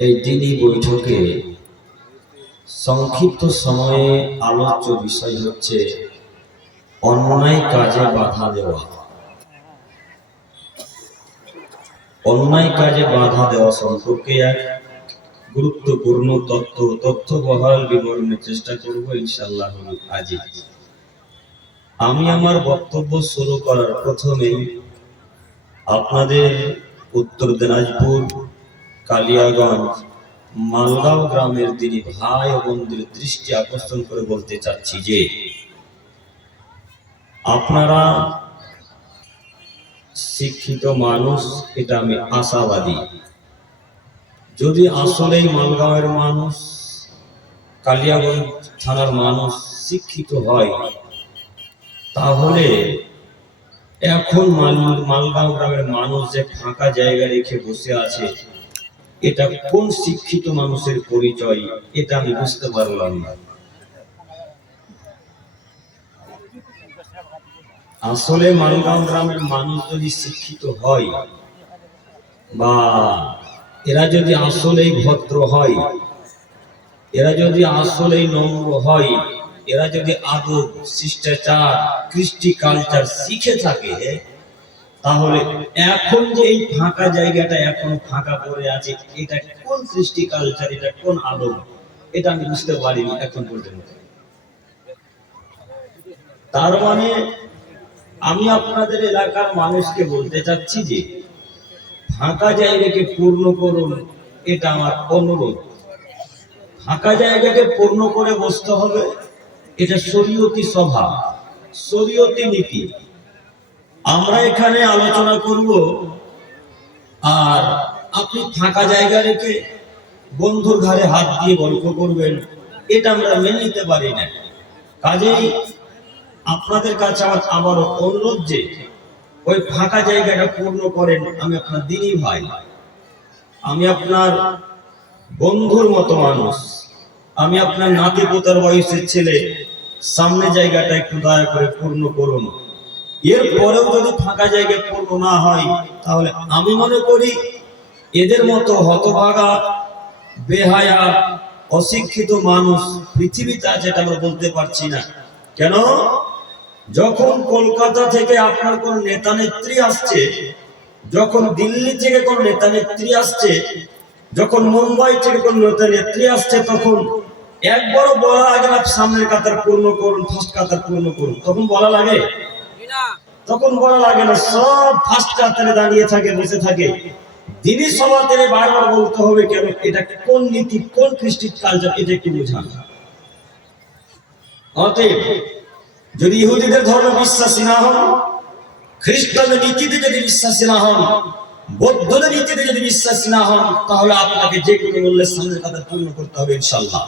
এই দিনই বৈঠকে সংক্ষিপ্ত সময়ে আলোচ্য বিষয় হচ্ছে অন্যায় কাজে বাধা দেওয়া। অন্যায় কাজে বাধা দেওয়া সম্পর্কে এক গুরুত্বপূর্ণ তথ্যবহাল বিবরণের চেষ্টা করব ইনশাআল্লাহ আজই। আমি আমার বক্তব্য শুরু করার প্রথমেই আপনাদের উত্তর দিনাজপুর কালিয়াগঞ্জ মালগাঁও গ্রামের দিনী ভাই ও বোনদের দৃষ্টি আকর্ষণ করে বলতে চাচ্ছি যে আপনারা শিক্ষিত মানুষ, এটা আমি আশাবাদী। যদি আসলেই মালগাঁওয়ের মানুষ, কালিয়াগঞ্জ থানার মানুষ শিক্ষিত হয়, তাহলে এখন মালগাঁও গ্রামের মানুষ যে ফাঁকা জায়গা রেখে বসে আছে, এটা কোন শিক্ষিত মানুষের পরিচয়, এটা আমি বুঝতে পারলাম না। আসলে মালগাঁও গ্রামের মানুষ যদি শিক্ষিত হয় বা এরা যদি আসলেই ভদ্র হয়, এরা যদি আসলেই নম্র হয়, এরা যদি আদব, শিষ্টাচার, কৃষ্টি কালচার শিখে থাকে, তাহলে এখন যে এই ফাঁকা জায়গাটা এখন ফাঁকা পড়ে আছে, এটা কোন কৃষ্টি কালচার, এটা কোন আদব, এটা আমি বুঝতে পারিনি এখন পর্যন্ত। তার মানে আমি আপনাদের এলাকার মানুষকে বলতে চাচ্ছি যে ফাঁকা জায়গাকে পূর্ণ করুন, এটা আমার অনুরোধ। ফাঁকা জায়গাকে পূর্ণ করে বসতে হবে, এটা শরীয়তি সভা, শরীয়তি নীতি। আমরা এখানে আলোচনা করব, আর আপনি ফাঁকা জায়গা রেখে বন্ধুর ঘাড়ে হাত দিয়ে গল্প করবেন, এটা আমরা মেনে নিতে পারি না। কাজেই আপনাদের কাছে আমার আবারও অনুরোধ যে ওই ফাঁকা জায়গাটা পূর্ণ করেন। আমি আপনার দিনী ভাই, আমি আপনার বন্ধুর মতো মানুষ, আমি আপনার নাতি পোতার বয়সের ছেলে, সামনে জায়গাটা একটু দয়া করে পূর্ণ করুন। এরপরেও যদি ফাঁকা জায়গা পূর্ণ না হয়, তাহলে আমি মনে করি এদের মতো হতভাগা, বেহায়া, অশিক্ষিত মানুষ পৃথিবীতে আছে, এটা আমরা বলতে পারছি না। কেন? যখন কলকাতা থেকে আপনার কোন নেতা নেত্রী আসছে, যখন দিল্লি থেকে কোন নেতা নেত্রী আসছে, যখন মুম্বাই থেকে কোন নেতা নেত্রী আসছে, তখন একবারও বলা লাগে না সামনের কাতার পূর্ণ করুন, ফার্স্ট কাতার পূর্ণ করুন। তখন বলা লাগে? তখন বলা লাগে না, সব ফার্স্ট কাতারে দাঁড়িয়ে থাকে, বসে থাকে। দিনী সভাতে বারবার বলতে হবে কেন? এটা কোন নীতি, কোন কৃষ্টি কালচার, এটা একটু বোঝান। অতএব যদি ইহুদিদের ধর্মে বিশ্বাসী না হন, খ্রিস্টানদের নীতিতে যদি বিশ্বাসী না হন, বৌদ্ধদের নীতিতে যদি বিশ্বাসী না হন, তাহলে আপনাকে যে কোনো মূল্যে সামনের কথা পূর্ণ করতে হবে ইনশাআল্লাহ।